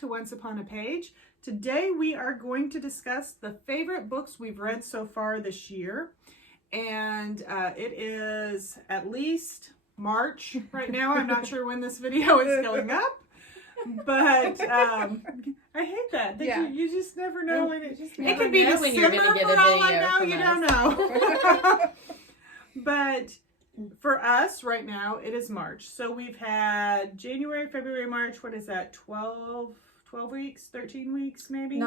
to Once Upon a Page. Today we are going to discuss the favorite books we've read so far this year. And it is at least March right now. I'm not sure when this video is going up. But I hate that. You just never know when it could be December for all I know. You don't know. But for us right now, it is March. So we've had January, February, March. What is that? 12 weeks? 13 weeks maybe?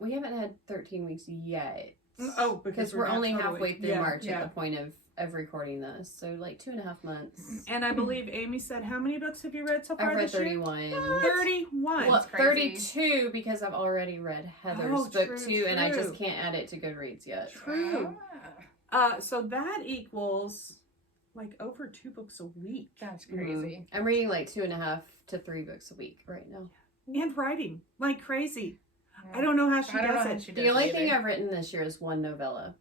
We haven't had 13 weeks yet. Oh, because we're only halfway through March at the point of recording this. So like 2.5 months. And I believe Amy said, how many books have you read so far this year? I've read 31. 31. Well, 32 because I've already read Heather's book too, and I just can't add it to Goodreads yet. True. So that equals like over 2 books a week. That's crazy. I'm reading like 2.5 to 3 books a week right now. And writing like crazy. Yeah. I don't know how she does it. The only thing I've written this year is 1 novella.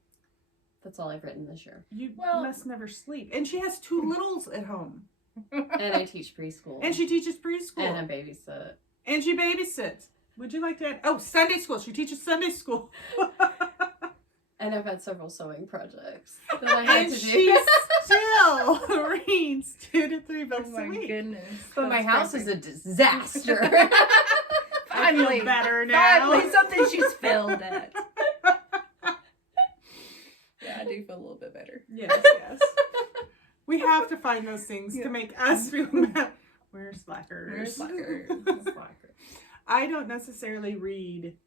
That's all I've written this year. You must never sleep. And she has 2 littles at home. And I teach preschool. And she teaches preschool. And I babysit. And she babysits. Would you like to add? Oh, Sunday school. She teaches Sunday school. And I've had several sewing projects that I had to do. She still reads 2 to 3 books a week. Goodness. But my house is a disaster. I feel better now. Finally, something she's failed at. Yeah, I do feel a little bit better. Yes. We have to find those things to make us feel better. We're slackers. I don't necessarily read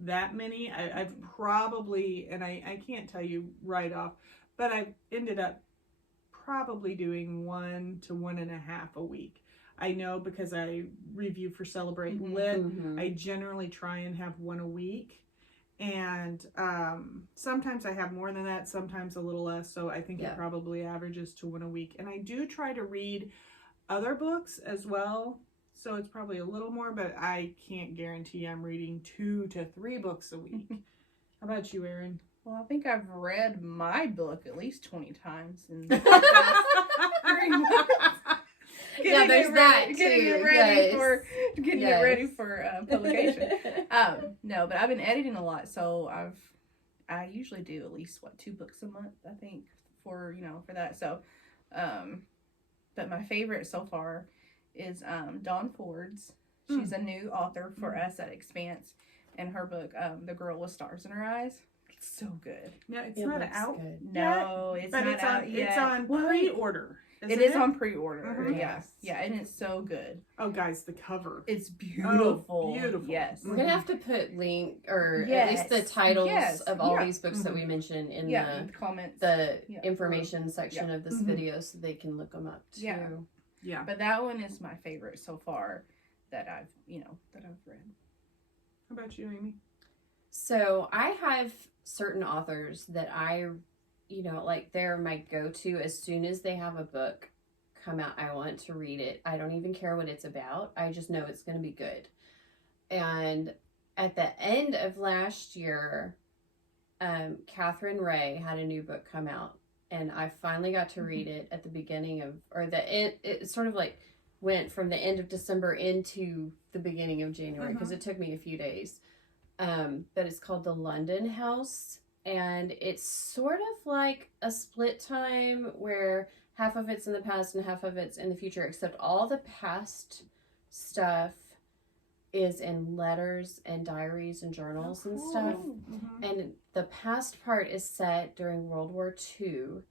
that many. I've probably, and I can't tell you right off, but I've ended up probably doing 1 to 1.5 a week. I know because I review for Celebrate Lit. I generally try and have 1 a week. And sometimes I have more than that, sometimes a little less. So I think it probably averages to 1 a week. And I do try to read other books as well. So it's probably a little more, but I can't guarantee I'm reading 2 to 3 books a week. How about you, Erin? Well, I think I've read my book at least 20 times. There's that too. Getting it ready for publication. No, but I've been editing a lot, so I usually do at least 2 books a month, I think, for that. So, but my favorite so far is Dawn Ford's. She's a new author for us at Expanse, and her book, The Girl with Stars in Her Eyes. It's so good. No, it's not out. No, it's not out yet. It's on pre-order. It is on pre-order. Yes. Yeah, and it's so good. Oh, guys, the cover. It's beautiful. Oh, beautiful. Yes. We're going to have to put link, or at least the titles of all these books that we mentioned in the comments, the information section of this video, so they can look them up too. Yeah. But that one is my favorite so far that I've read. How about you, Amy? So I have certain authors that I, they're my go-to. As soon as they have a book come out, I want to read it. I don't even care what it's about. I just know it's going to be good. And at the end of last year, Katherine Reay had a new book come out. And I finally got to read it at the beginning of, or the end, it sort of like went from the end of December into the beginning of January, because it took me a few days. But it's called The London House. And it's sort of like a split time where half of it's in the past and half of it's in the future, except all the past stuff is in letters and diaries and journals and stuff. And the past part is set during World War II,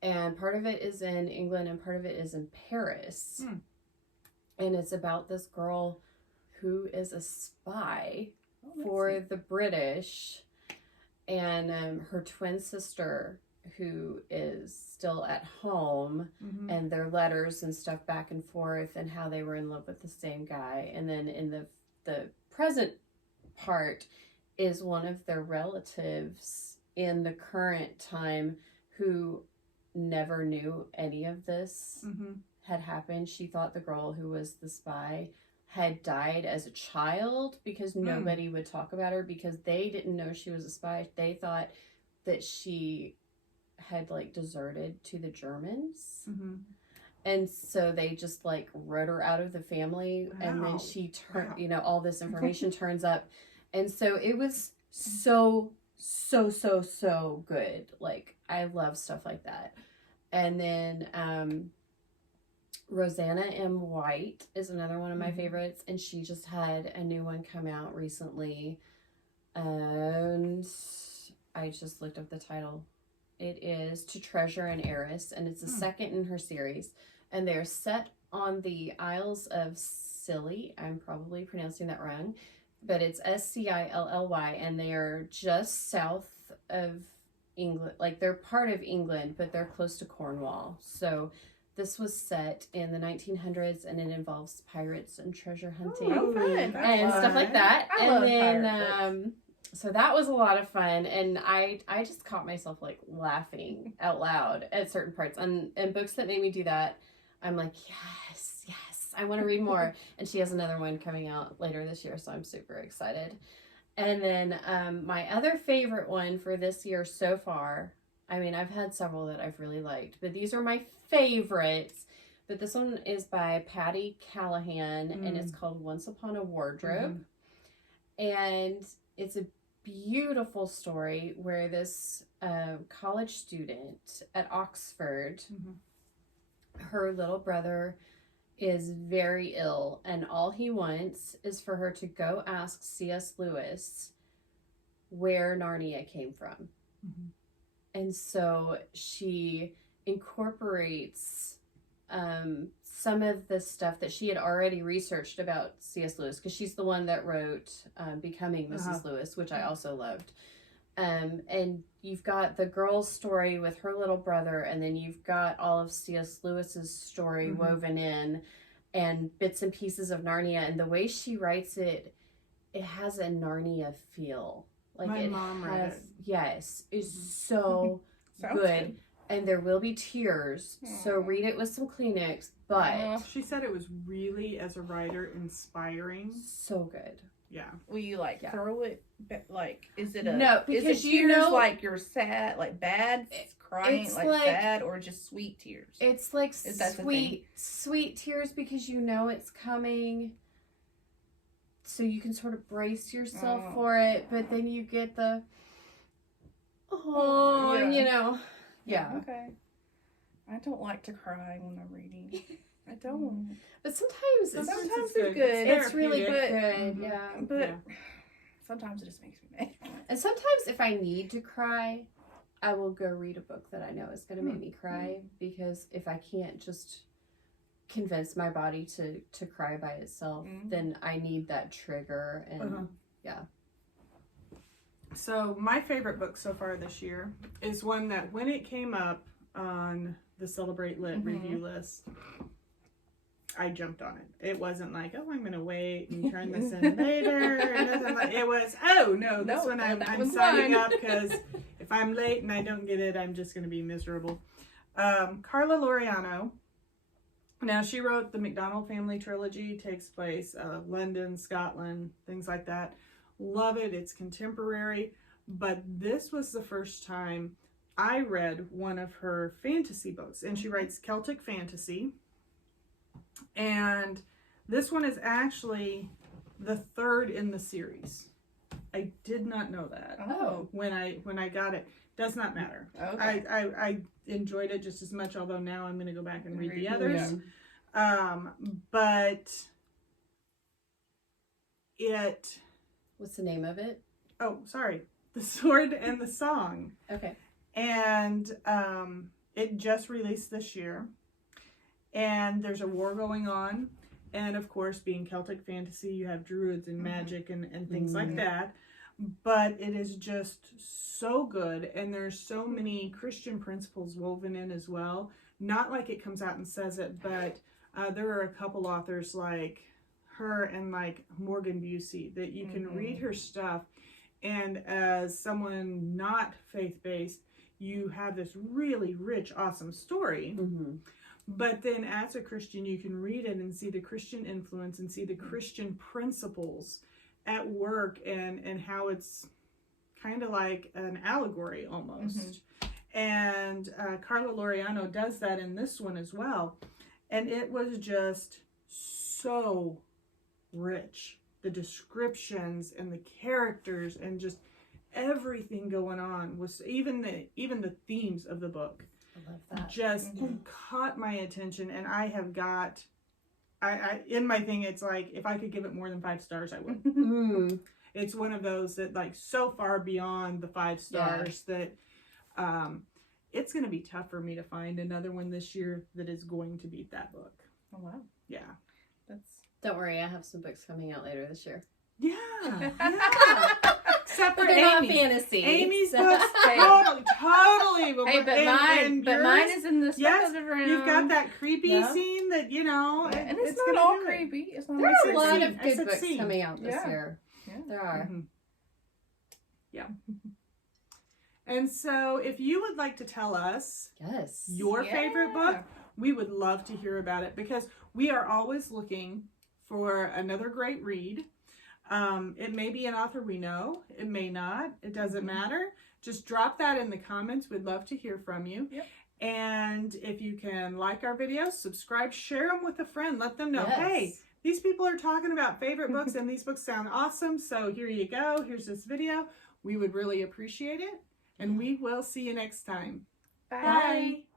and part of it is in England and part of it is in Paris. And it's about this girl who is a spy for the British, and her twin sister who is still at home, and their letters and stuff back and forth, and how they were in love with the same guy. And then in the present part is one of their relatives in the current time who never knew any of this had happened. She thought the girl who was the spy had died as a child because nobody would talk about her, because they didn't know she was a spy. They thought that she had deserted to the Germans. And so they just like wrote her out of the family, and then she turned, you know, all this information turns up. And so it was so good. Like, I love stuff like that. And then Rosanna M White is another one of my favorites, and she just had a new one come out recently, and I just looked up the title. It is To Treasure an Heiress, and it's the second in her series, and they're set on the Isles of Scilly. I'm probably pronouncing that wrong, but it's Scilly, and they are just south of England. Like, they're part of England, but they're close to Cornwall. So this was set in the 1900s, and it involves pirates and treasure hunting and stuff like that. So that was a lot of fun, and I just caught myself like laughing out loud at certain parts. And books that made me do that, I'm like, yes, I want to read more. And she has another one coming out later this year, so I'm super excited. And then my other favorite one for this year so far, I mean, I've had several that I've really liked, but these are my favorites. But this one is by Patti Callahan, and it's called Once Upon a Wardrobe. And it's a beautiful story where this college student at Oxford, her little brother is very ill, and all he wants is for her to go ask C.S. Lewis where Narnia came from. And so she incorporates some of the stuff that she had already researched about C.S. Lewis, because she's the one that wrote Becoming Mrs. Lewis, which I also loved. And you've got the girl's story with her little brother, and then you've got all of C.S. Lewis's story woven in, and bits and pieces of Narnia. And the way she writes it, it has a Narnia feel. Like, my mom read it. Yes, it's so good. And there will be tears, so read it with some Kleenex. But she said it was really, as a writer, inspiring. So good. Yeah. Will you throw it? Like, is it no? Because is it tears like you're sad, like bad crying, like sad, or just sweet tears? It's like sweet tears, because you know it's coming, so you can sort of brace yourself for it. But then you get the you know. Yeah. Okay. I don't like to cry when I'm reading. I don't. But sometimes it's good. It's really good. Yeah. But sometimes it just makes me mad. And sometimes if I need to cry, I will go read a book that I know is going to make me cry, because if I can't just convince my body to cry by itself, then I need that trigger. And So my favorite book so far this year is one that when it came up on the Celebrate Lit review list, I jumped on it. It wasn't like, oh, I'm going to wait and turn this in later. It was, this one I'm signing up, because if I'm late and I don't get it, I'm just going to be miserable. Carla Loriano. Now, she wrote the McDonald Family Trilogy, takes place London, Scotland, things like that. Love it. It's contemporary. But this was the first time I read one of her fantasy books. And she writes Celtic fantasy. And this one is actually the third in the series. I did not know that. When I got it. Does not matter. Okay. I enjoyed it just as much, although now I'm going to go back and read the others. But it... What's the name of it? Oh, sorry. The Sword and the Song. Okay. And it just released this year. And there's a war going on. And of course, being Celtic fantasy, you have druids and magic and things like that. But it is just so good. And there's so many Christian principles woven in as well. Not like it comes out and says it, but there are a couple authors like her and like Morgan Busey that you can read her stuff, and as someone not faith-based, you have this really rich, awesome story. But then as a Christian, you can read it and see the Christian influence and see the Christian principles at work, and how it's kind of like an allegory almost. And Carla Loriano does that in this one as well. And it was just so rich. The descriptions and the characters and just everything going on was even the themes of the book. I love that. Just caught my attention, and I have got I in my thing it's like if I could give it more than 5 stars I would. It's one of those that like so far beyond the 5 stars that it's going to be tough for me to find another one this year that is going to beat that book. Oh wow. Yeah. Don't worry, I have some books coming out later this year. Yeah. Except for But they're not Amy's. fantasy. Amy's so. books, totally. Hey, but mine is in the speculative round. You've got that creepy scene that, you know. Yeah, and it's not all creepy. It's not there are a lot scene. of good books scene. coming out this year. Yeah. There are. Yeah. And so if you would like to tell us your favorite book, we would love to hear about it because we are always looking for another great read. It may be an author we know. It may not. It doesn't matter. Just drop that in the comments. We'd love to hear from you. Yep. And if you can like our videos, subscribe, share them with a friend. Let them know, hey, these people are talking about favorite books and these books sound awesome. So here you go. Here's this video. We would really appreciate it. And we will see you next time. Bye. Bye.